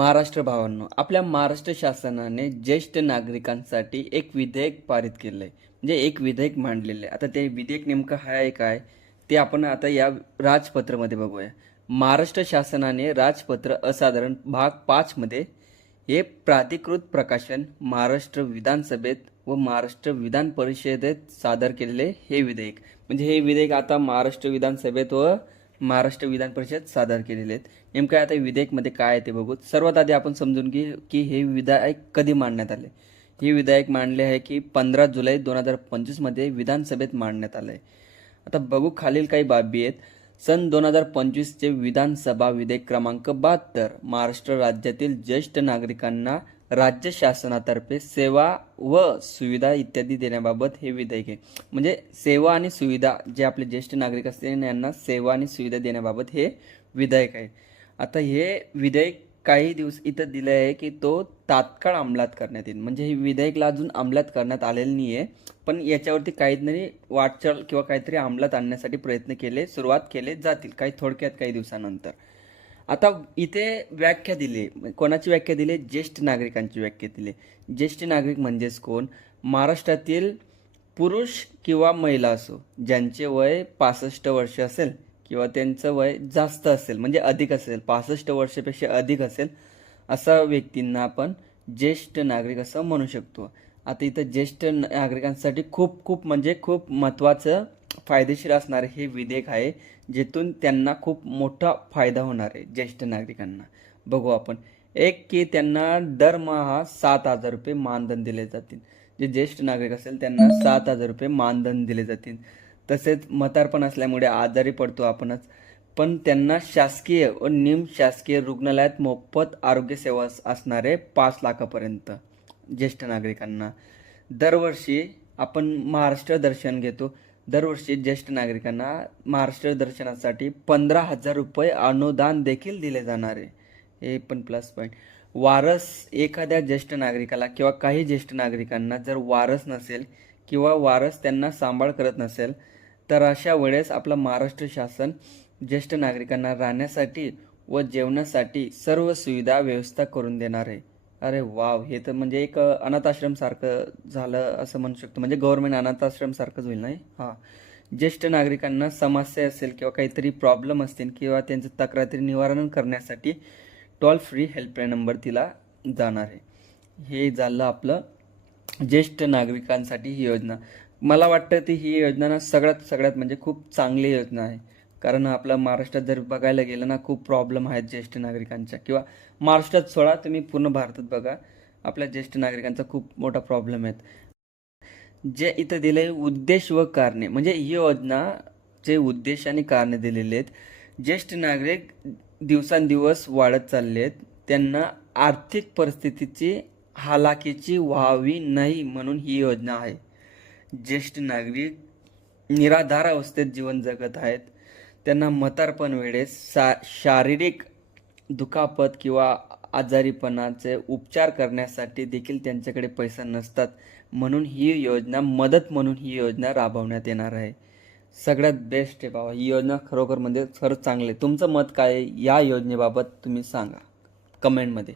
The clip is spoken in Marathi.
महाराष्ट्र भावांनो आपल्या महाराष्ट्र शासनाने ज्येष्ठ नागरिकांसाठी एक विधेयक पारित केलं आहे म्हणजे एक विधेयक मांडलेलं आहे. आता ते विधेयक नेमकं आहे काय ते आपण आता या राजपत्रामध्ये बघूया. महाराष्ट्र शासनाने राजपत्र असाधारण भाग पाचमध्ये हे प्राधिकृत प्रकाशन महाराष्ट्र विधानसभेत व महाराष्ट्र विधान परिषदेत सादर केलेले हे विधेयक. म्हणजे हे विधेयक आता महाराष्ट्र विधानसभेत व महाराष्ट्र विधान परिषद सादर केलेले आहेत. नेमकं आता विधेयकमध्ये काय आहे ते बघू सर्वात आधी आपण समजून घे की हे विधेयक कधी मांडण्यात आले? हे विधेयक मांडले आहे की पंधरा जुलै दोन हजार पंचवीसमध्ये विधानसभेत मांडण्यात आलं आहे आता बघू खालील काही बाबी आहेत. सन दोन हजार पंचवीसचे विधानसभा विधेयक क्रमांक बहात्तर महाराष्ट्र राज्यातील ज्येष्ठ नागरिकांना राज्य शासनातर्फे सेवा व सुविधा इत्यादी देण्याबाबत हे विधेयक आहे. म्हणजे सेवा आणि सुविधा जे आपले ज्येष्ठ नागरिक असतील यांना सेवा आणि सुविधा देण्याबाबत हे विधेयक आहे. आता हे विधेयक काही दिवस इथं दिलं आहे की तो तात्काळ अंमलात करण्यात येईल. म्हणजे हे विधेयकला अजून अंमलात करण्यात आलेलं नाही आहे पण याच्यावरती काहीतरी वाटचाल किंवा काहीतरी अंमलात आणण्यासाठी प्रयत्न केले सुरुवात केले जातील काही थोडक्यात काही दिवसानंतर. आता इथे व्याख्या दिली. कोणाची व्याख्या दिली? ज्येष्ठ नागरिकांची व्याख्या दिली. ज्येष्ठ नागरिक म्हणजेच कोण? महाराष्ट्रातील पुरुष किंवा महिला असो ज्यांचे वय पासष्ट वर्ष असेल किंवा त्यांचं वय जास्त असेल म्हणजे अधिक असेल पासष्ट वर्षापेक्षा अधिक असेल असा व्यक्तींना आपण ज्येष्ठ नागरिक असं म्हणू शकतो. आता इथं ज्येष्ठ नागरिकांसाठी खूप खूप म्हणजे खूप महत्त्वाचं फायदेशीर असणारे हे विधेयक आहे जेथून त्यांना खूप मोठा फायदा होणार आहे ज्येष्ठ नागरिकांना. बघू आपण. एक की त्यांना दरमहा सात हजार रुपये मानधन दिले जातील. जे ज्येष्ठ नागरिक असेल त्यांना सात हजार रुपये मानधन दिले जातील. तसेच म्हातारपण असल्यामुळे आजारी पडतो आपणच. पण त्यांना शासकीय व निम शासकीय रुग्णालयात मोफत आरोग्य सेवा असणारे पाच लाखापर्यंत ज्येष्ठ नागरिकांना. दरवर्षी आपण महाराष्ट्र दर्शन घेतो. दरवर्षी ज्येष्ठ नागरिकांना महाराष्ट्र दर्शनासाठी पंधरा हजार रुपये अनुदान देखील दिले जाणार आहे. हे पण प्लस पॉईंट वारस एखाद्या ज्येष्ठ नागरिकाला किंवा काही ज्येष्ठ नागरिकांना जर वारस नसेल किंवा वारस त्यांना सांभाळ करत नसेल तर अशा वेळेस आपलं महाराष्ट्र शासन ज्येष्ठ नागरिकांना राहण्यासाठी व जेवणासाठी सर्व सुविधा व्यवस्था करून देणार आहे. अरे वाव हे तर म्हणजे एक अनाथाश्रम सारखं झालं असं म्हणू शकतो. म्हणजे गव्हर्नमेंट अनाथाश्रम सारखंच होईल नाही हां? ज्येष्ठ नागरिकांना समस्या असेल किंवा काहीतरी प्रॉब्लेम असतील किंवा त्यांचं तक्रारी निवारण करण्यासाठी टोल फ्री हेल्पलाईन नंबर तिला जाणार आहे. हे झालं आपलं ज्येष्ठ नागरिकांसाठी ही योजना. मला वाटतं ती ही योजना ना सगळ्यात सगळ्यात म्हणजे खूप चांगली योजना आहे. कारण आपल्या महाराष्ट्रात जर बघायला गेलं ना खूप प्रॉब्लेम आहेत ज्येष्ठ नागरिकांच्या. किंवा महाराष्ट्रात सोडा तुम्ही पूर्ण भारतात बघा. आपल्या ज्येष्ठ नागरिकांचा खूप मोठा प्रॉब्लेम आहेत. जे इथं दिले उद्देश व कारणे. म्हणजे ही योजना जे उद्देश आणि कारणे दिलेले आहेत ज्येष्ठ नागरिक दिवसांदिवस वाढत चालले आहेत. त्यांना आर्थिक परिस्थितीची हालाकीची व्हावी नाही म्हणून ही योजना आहे. ज्येष्ठ नागरिक निराधार अवस्थेत जीवन जगत आहेत. त्यांना म्हातारपण वेळेस सा शारीरिक दुखापत किंवा आजारीपणाचे उपचार करण्यासाठी देखील त्यांच्याकडे पैसा नसतात. म्हणून ही योजना मदत म्हणून ही योजना राबवण्यात येणार आहे. सगळ्यात बेस्ट आहे बाबा. ही योजना खरोखर म्हणजे खरंच चांगली आहे. तुमचं मत काय या योजनेबाबत तुम्ही सांगा. कमेंटमध्ये